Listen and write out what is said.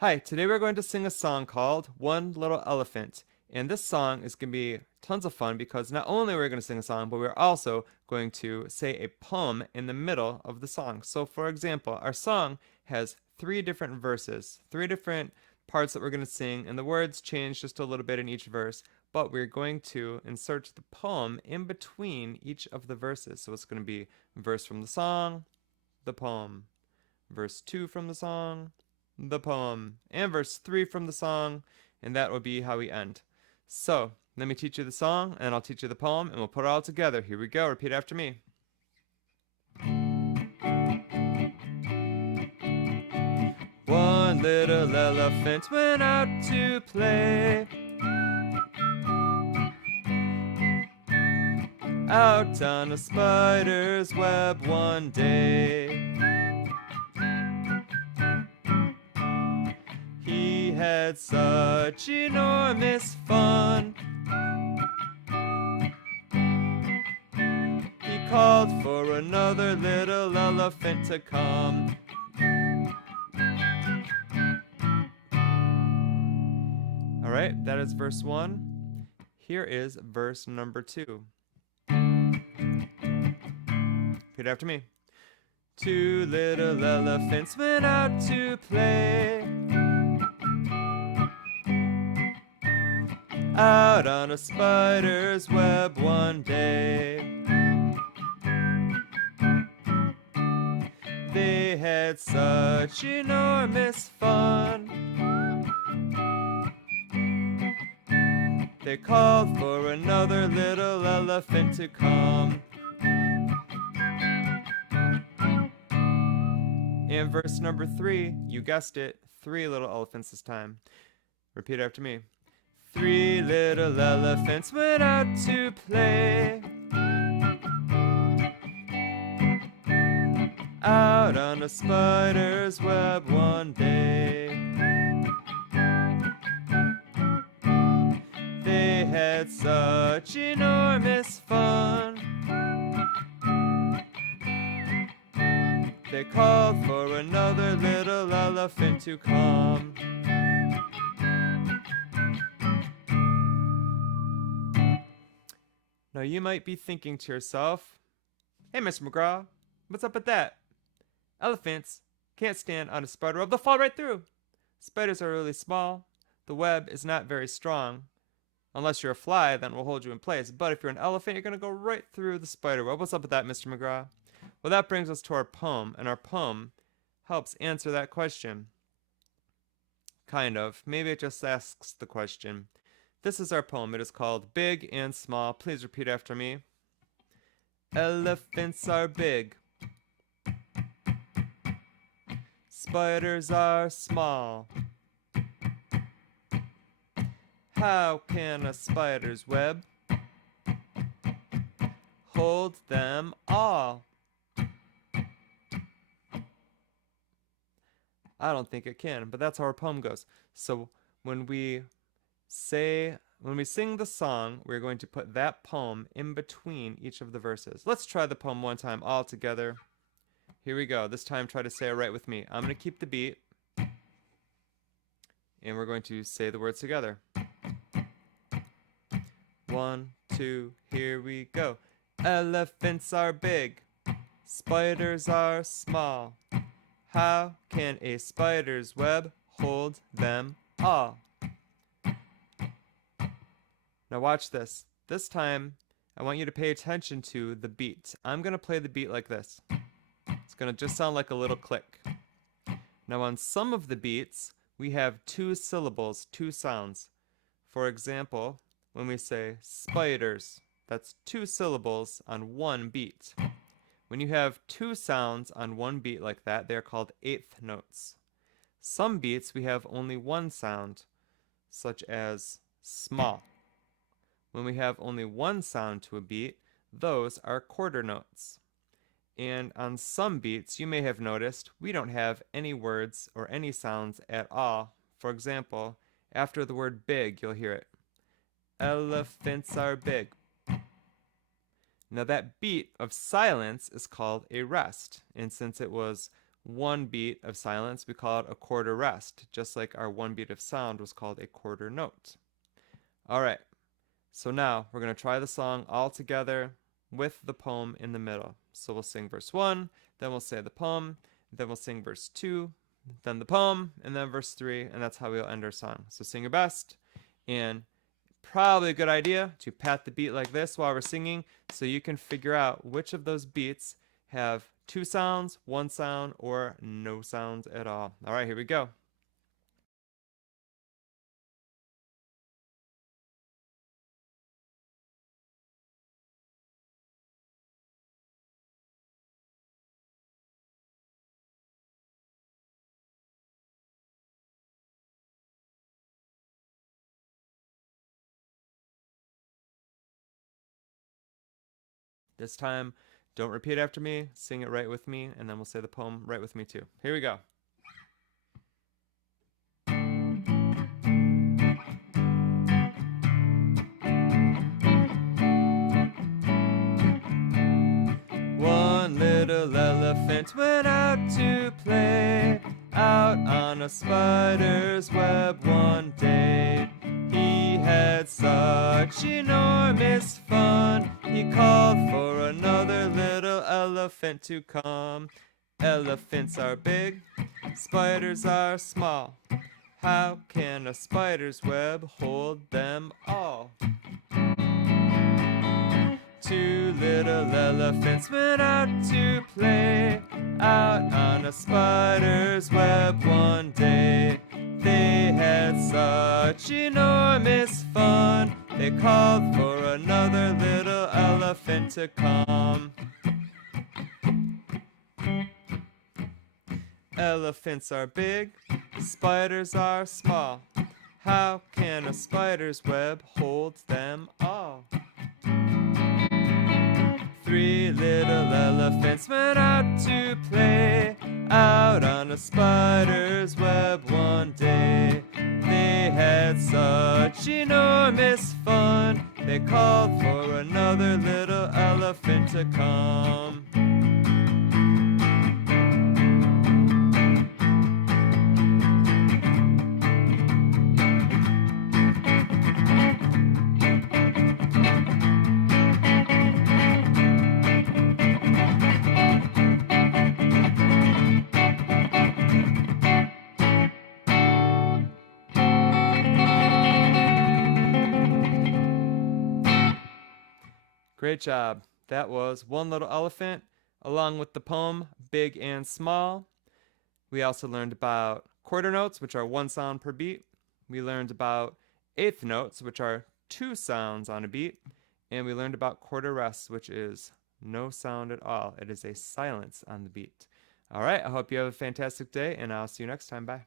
Hi, today we're going to sing a song called One Little Elephant. And this song is going to be tons of fun because not only are we going to sing a song, but we're also going to say a poem in the middle of the song. So, for example, our song has three different verses, three different parts that we're going to sing, and the words change just a little bit in each verse, but we're going to insert the poem in between each of the verses. So, it's going to be verse from the song, the poem, verse 2 from the song, the poem, and verse 3 from the song, and that will be how we end. So, let me teach you the song, and I'll teach you the poem, and we'll put it all together. Here we go. Repeat after me. One little elephant went out to play, out on a spider's web one day. He had such enormous fun. He called for another little elephant to come. All right, that is verse 1. Here is verse number 2. Repeat after me. Two little elephants went out to play, out on a spider's web one day. They had such enormous fun. They called for another little elephant to come. And verse number 3, you guessed it, three little elephants this time. Repeat after me. Three little elephants went out to play, out on a spider's web one day. They had such enormous fun. They called for another little elephant to come. Now you might be thinking to yourself, hey, Mr. McGraw, what's up with that? Elephants can't stand on a spider web, they'll fall right through. Spiders are really small. The web is not very strong. Unless you're a fly, then it will hold you in place. But if you're an elephant, you're going to go right through the spider web. What's up with that, Mr. McGraw? Well, that brings us to our poem, and our poem helps answer that question. Kind of. Maybe it just asks the question. This is our poem. It is called Big and Small. Please repeat after me. Elephants are big. Spiders are small. How can a spider's web hold them all? I don't think it can, but that's how our poem goes. So when we sing the song, we're going to put that poem in between each of the verses. Let's try the poem one time all together. Here we go. This time try to say it right with me. I'm going to keep the beat, and we're going to say the words together. 1, 2, here we go. Elephants are big, spiders are small. How can a spider's web hold them all? Now watch this. This time, I want you to pay attention to the beat. I'm going to play the beat like this. It's going to just sound like a little click. Now on some of the beats, we have two syllables, two sounds. For example, when we say spiders, that's two syllables on one beat. When you have two sounds on one beat like that, they're called eighth notes. Some beats we have only one sound, such as small. When we have only one sound to a beat, those are quarter notes. And on some beats, you may have noticed, we don't have any words or any sounds at all. For example, after the word big, you'll hear it. Elephants are big. Now that beat of silence is called a rest, and since it was one beat of silence, we call it a quarter rest, just like our one beat of sound was called a quarter note. All right, so now we're going to try the song all together with the poem in the middle. So we'll sing verse 1, then we'll say the poem, then we'll sing verse 2, then the poem, and then verse 3, and that's how we'll end our song. So sing your best, and probably a good idea to pat the beat like this while we're singing so you can figure out which of those beats have two sounds, one sound, or no sounds at all. All right, here we go. This time, don't repeat after me, sing it right with me, and then we'll say the poem right with me too. Here we go. One little elephant went out to play, out on a spider's web one day. He had such enormous fun, he called for another little elephant to come. Elephants are big, spiders are small. How can a spider's web hold them all? Two little elephants went out to play, out on a spider's web one day. They had such enormous fun, they called for another little elephant to come. Elephants are big, spiders are small. How can a spider's web hold them all? Three little elephants went out to play, out on a spider's web one day. They had such enormous fun, they called for another little elephant to come. Great job. That was One Little Elephant, along with the poem Big and Small. We also learned about quarter notes, which are one sound per beat. We learned about eighth notes, which are two sounds on a beat. And we learned about quarter rests, which is no sound at all. It is a silence on the beat. All right, I hope you have a fantastic day, and I'll see you next time. Bye.